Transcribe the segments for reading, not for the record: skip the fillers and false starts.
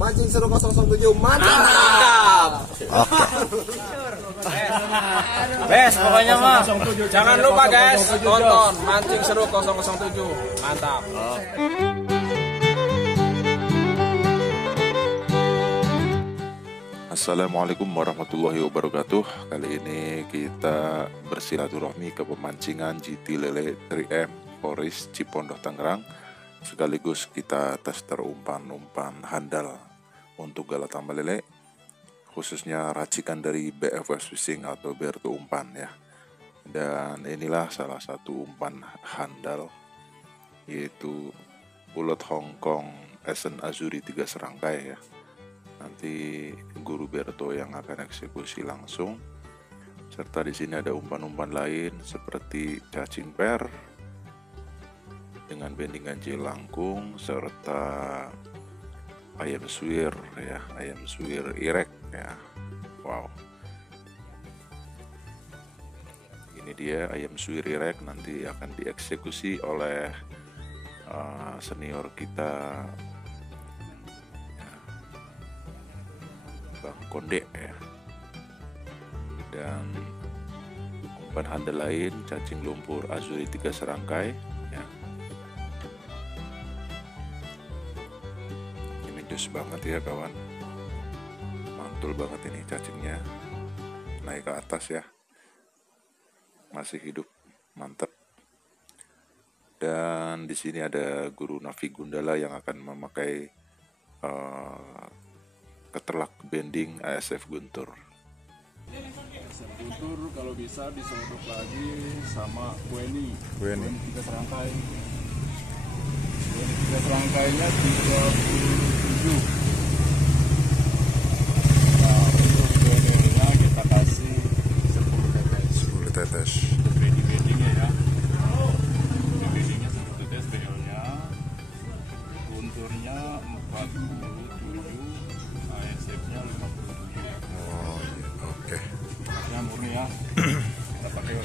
Mancing seru 007, mantap. Oke. Bes pokoknya mah. Jangan lupa guys, tonton Mancing Seru 007. Mantap. Assalamualaikum warahmatullahi wabarakatuh. Kali ini kita bersilaturahmi ke pemancingan GT Lele 3M Poris Cipondoh Tangerang. Sekaligus kita tester umpan-umpan handal untuk galah tambal lele, khususnya racikan dari BFS Fishing atau Berto Umpan ya. Dan inilah salah satu umpan handal, yaitu ulet Hongkong Esen Azuri 3 serangkai ya. Nanti guru Berto yang akan eksekusi langsung. Serta di sini ada umpan-umpan lain seperti cacing per dengan bendingan jelangkung serta ayam suwir ya, ayam suwir irek ya. Wow. Ini dia ayam suwir irek, nanti akan dieksekusi oleh senior kita ya, Bang Konde ya. Dan umpan handal lain cacing lumpur Azuri 3 serangkai ya. Jus banget ya kawan, mantul banget ini cacingnya, naik ke atas ya, masih hidup, mantap. Dan di sini ada Guru Navi Gundala yang akan memakai ketelak bending ASF Guntur. ASF Guntur kalau bisa disodok lagi sama Weni 3 serangkai. Weni 3 serangkainya 37. Nah, untuk beddingnya kita kasih 10 tetes. Untuk beddingnya ya. Beddingnya 10 tetes BL-nya. Gunturnya 47, ASF-nya 57. Oh iya, oke. Ya murni ya. Kita pakai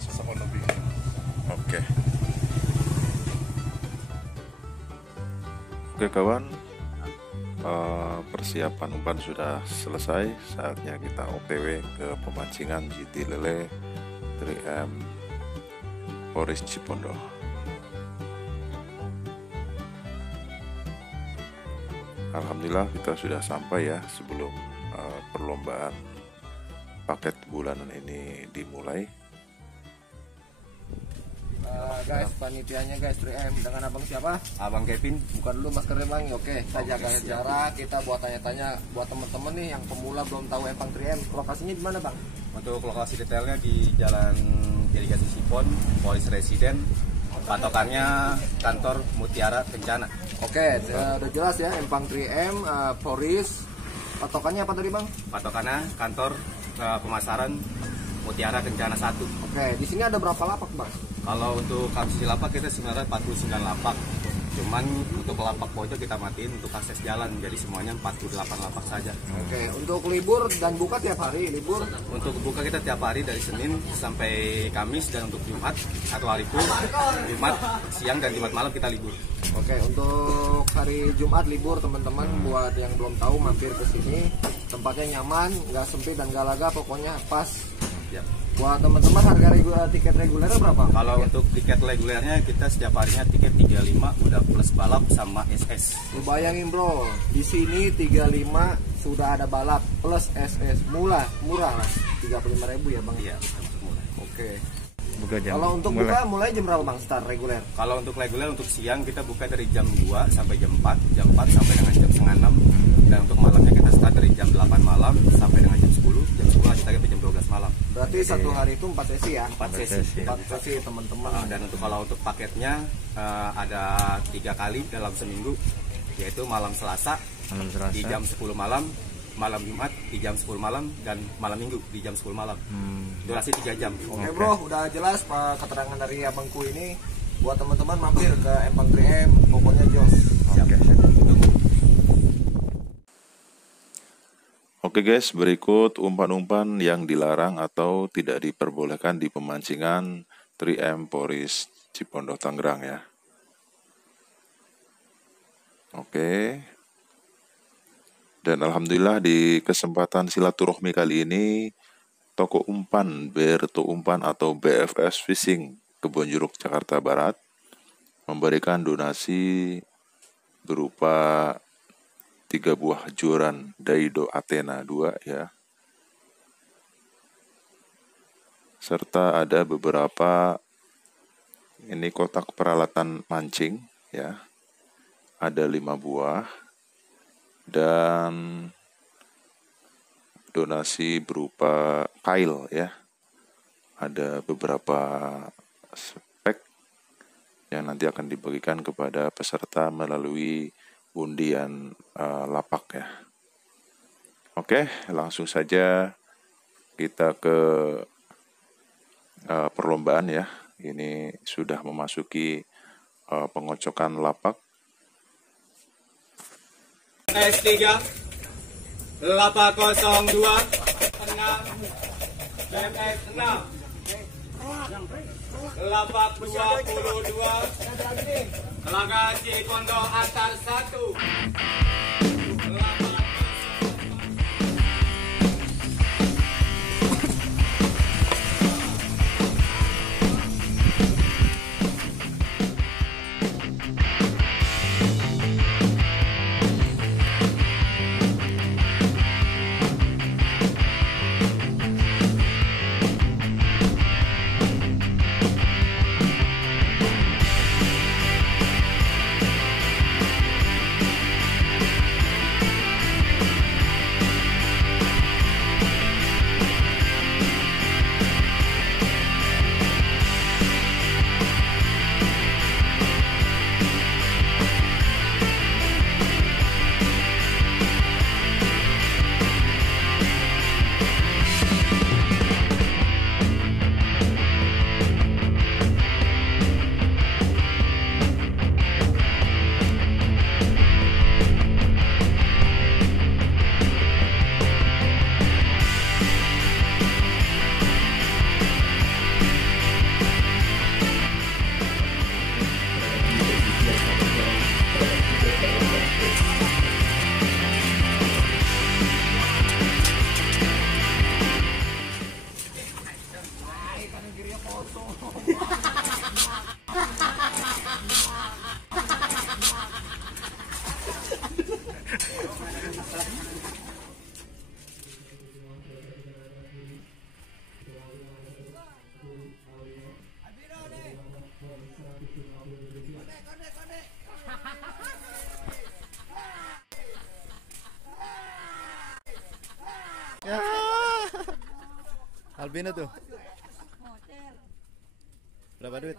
sabun lebih. Oke. Oke kawan, persiapan umpan sudah selesai. Saatnya kita OTW ke pemancingan GT Lele 3M Poris Cipondoh. Alhamdulillah kita sudah sampai ya sebelum perlombaan paket bulanan ini dimulai. Guys, panitianya guys 3M dengan abang siapa? Abang Kevin. Buka dulu maskernya bang. Oke, kita jaga jarak. Kita buat tanya-tanya buat temen-temen nih yang pemula belum tahu empang 3M. Lokasinya di mana bang? Untuk lokasi detailnya di Jalan Irigasi Sipon, Polis Residen. Patokannya kantor Mutiara Kencana. Oke, udah jelas ya empang 3M Poris. Patokannya apa tadi bang? Patokannya kantor pemasaran Mutiara Kencana 1. Oke, di sini ada berapa lapak bang? Kalau untuk kapasiti lapak kita sebenarnya 49 lapak. Cuman untuk lapak pojok kita matiin untuk akses jalan, jadi semuanya 48 lapak saja. Oke, untuk libur dan buka tiap hari, libur? Untuk buka kita tiap hari dari Senin sampai Kamis, dan untuk Jumat atau hari pun Jumat siang dan Jumat malam kita libur. Oke, untuk hari Jumat libur teman-teman, buat yang belum tahu mampir ke sini. Tempatnya nyaman, nggak sempit dan nggak laga, pokoknya pas. Ya. Buat teman-teman harga tiket regulernya berapa? Kalau untuk tiket regulernya kita setiap harinya tiket 35 udah plus balap sama SS. Lu bayangin bro, di sini 35 sudah ada balap plus SS, murah lah, 35.000 ya bang. Iya. Oke. Buka jam. Kalau untuk buka mulai jam berapa bang? Start reguler? Kalau untuk reguler untuk siang kita buka dari jam 2 sampai jam 4, jam 4 sampai dengan jam setengah 6. Dan untuk malamnya kita start dari jam 8 malam sampai dengan jam 10. Jam 10 lanjut lagi sampai jam 12 malam. Berarti satu hari itu 4 sesi ya? 4 sesi. 4 sesi teman-teman. Dan untuk kalau untuk paketnya ada 3 kali dalam seminggu, yaitu malam Selasa di jam 10 malam, malam Jumat di jam 10 malam, dan malam Minggu di jam 10 malam. Durasi 3 jam. Oke bro, udah jelas pak keterangan dari abangku ini. Buat teman-teman mampir ke Empang 3M, pokoknya jos. Oke. Oke guys, berikut umpan-umpan yang dilarang atau tidak diperbolehkan di pemancingan 3M Polres Cipondoh Tangerang ya. Oke. Dan alhamdulillah di kesempatan silaturahmi kali ini, toko umpan Berto Umpan atau BFS Fishing Kebonjeruk Jakarta Barat memberikan donasi berupa 3 buah joran Daido Athena 2 ya. Serta ada beberapa ini kotak peralatan mancing ya. Ada 5 buah dan donasi berupa kail ya. Ada beberapa spek yang nanti akan dibagikan kepada peserta melalui undian lapak ya. Oke, langsung saja kita ke perlombaan ya. Ini sudah memasuki pengocokan lapak. S3 802 tengah MS 6 lapak 22 Telaga Cipondoh antar 1. Albino tuh. Berapa duit?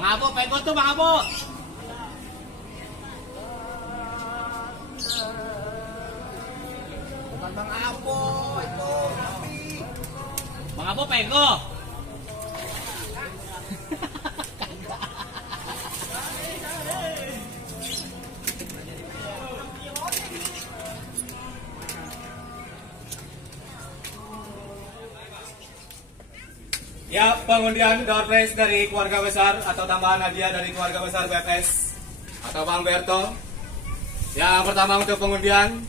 Bang Abo, pegot tuh Bang Abo. Bukan Bang Abo, itu. Bang Abo pego. Ya, pengundian door prize dari keluarga besar atau tambahan hadiah dari keluarga besar BFS atau Bang Berto. Yang pertama untuk pengundian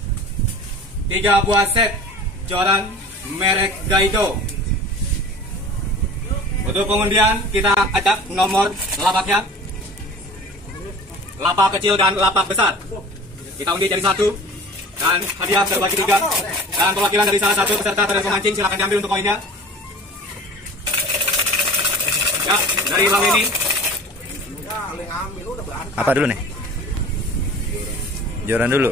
3 buah set joran merek Gaido. Untuk pengundian kita acak nomor lapaknya, lapak kecil dan lapak besar. Kita undi jadi 1 dan hadiah terbagi 3. Dan perwakilan dari salah satu peserta dan pemancing silakan diambil untuk koinnya. Ya, dari Bang ini. Apa dulu nih? Joran dulu.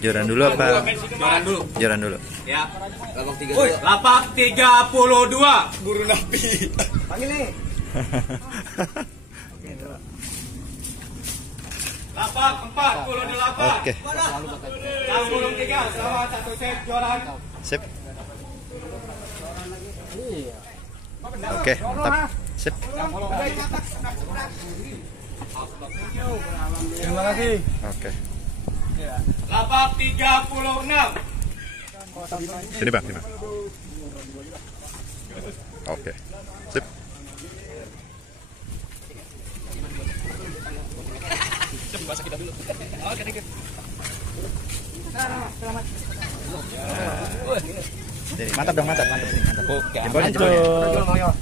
Joran dulu apa? Joran dulu. Joran dulu. Ya. Lapak 32. Guru Nabi. Panggil nih. Lapak 48. Oke. Yang burung 3 sama 1 set joran. Sip. Oke, mantap. Sip. Terima kasih. Oke. Lapak 36. Sini Bang, sini. Oke. Sip. Sini, mantap dong, mantap. Jempolnya, jempolnya.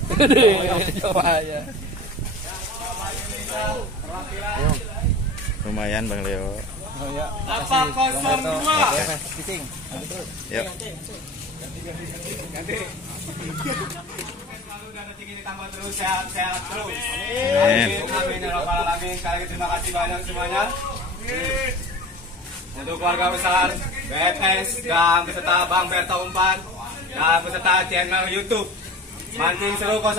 Lumayan Bang Leo. Lapak 02. Yuk. Selalu dan rezeki ditambah terus, sehat terus. Amin. Amin ya rabbal alamin. Sekali lagi terima kasih banyak semuanya. Untuk keluarga besar BFS dan peserta Bang Berto Umpan dan peserta channel YouTube Mancing Seru 007.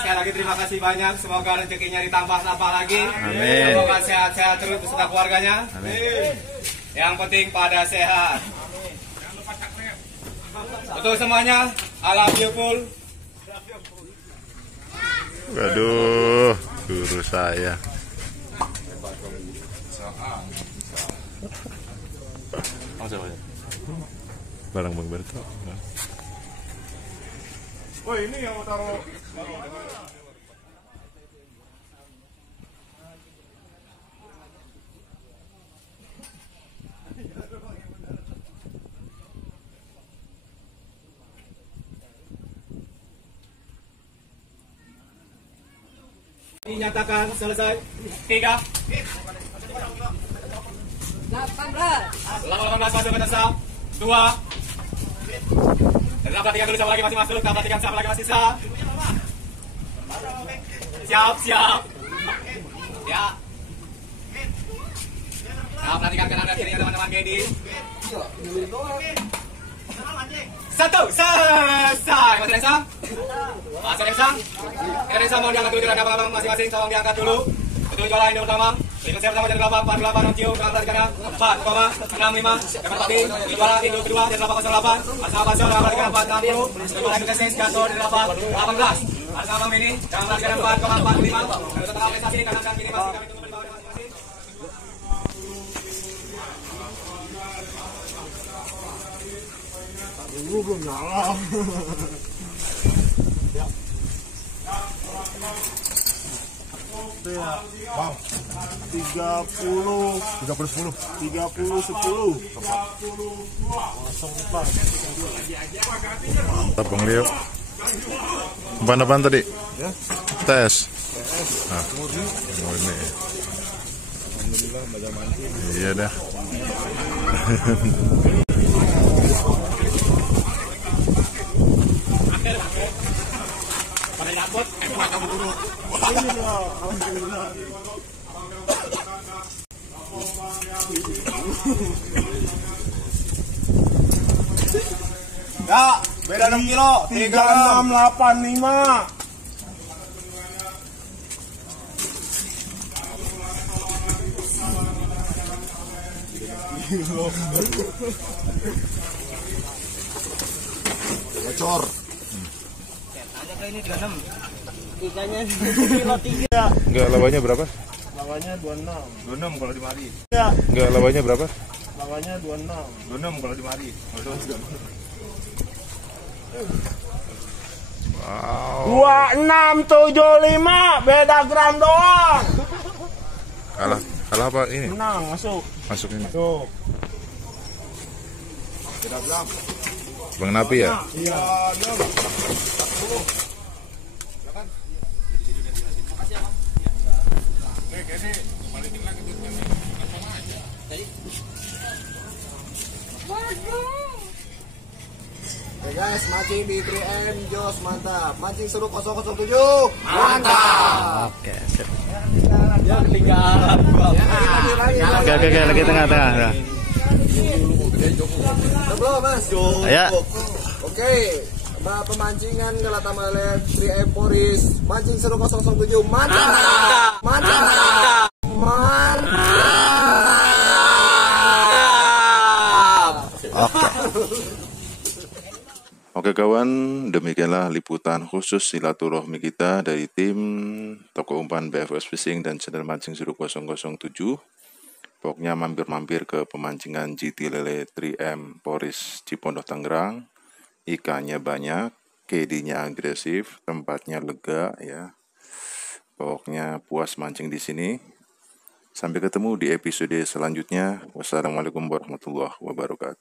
Sekali lagi terima kasih banyak. Semoga rezekinya ditambah lagi. Amin. Semoga sehat-sehat terus beserta keluarganya. Amin. Yang penting pada sehat. Untuk semuanya, I love you full. Waduh, guru saya. Barang Bang Berto. Oh ini yang mau taruh. Dinyatakan selesai. 3. 18 masuk ke sisa. 2. 3 dulu, siapa lagi masih masuk? 3 siapa lagi masih sisa? Siap. Ya. Nah, perhatikan kanan dan kirinya teman-teman Gedi. 1, selesai. Masih Resa? Masih Resa? Resa mau diangkat dulu, tidak ada abang-abang masing-masing, tolong diangkat dulu. Betul jualan ini pertama. Berikut saya pertama jadi 8, 48, 6 cium, kanan perhatikannya 4,65, dapat pati, jualan itu kedua jadi 808, asal pasal dalam perhatikan 460, jualan itu tesis, jatuh di 18. Asal abang ini, dalam perhatikan 4,45, dan tengah prestasi ini kanan dan kiri masih kami tunggu bersama masing-masing. Belum nyala. Bang, 30 10. 30 10. 04. Bang Leo. Apaan tadi? Ya. Tes. PS. Murni. Alhamdulillah belajar mancing. Iya dah. Pada nyangkut, kamu turun. Alhamdulillah. Ya, beda 6 kilo. 3685. Bocor. Enggak, lawannya berapa? Lawannya 26. 26 kalau di mari. Enggak, lawannya berapa? Lawannya 26. 26 kalau di mari. Wow. 2675, beda gram doang. Kalah apa ini? Menang, masuk. Masuk ini. Tuh. Beda gram. Bang Napi ya? Iya, dong. Oke guys, mancing di 3M Jos mantap. Mancing seru 007. Mantap. Oke, sip. Ya, ketinggalan. Lagi tengah-tengah. Belum Mas. Ya. Oke. Pemancingan Galatama 3M Poris. Mancing seru 007. Mantap. Mantap. Oke kawan, demikianlah liputan khusus silaturahmi kita dari tim toko umpan BFS Fishing dan channel mancing 007. Pokoknya mampir-mampir ke pemancingan GT Lele 3M Poris Cipondoh Tangerang. Ikannya banyak, KD-nya agresif, tempatnya lega ya. Pokoknya puas mancing di sini. Sampai ketemu di episode selanjutnya. Wassalamualaikum warahmatullahi wabarakatuh.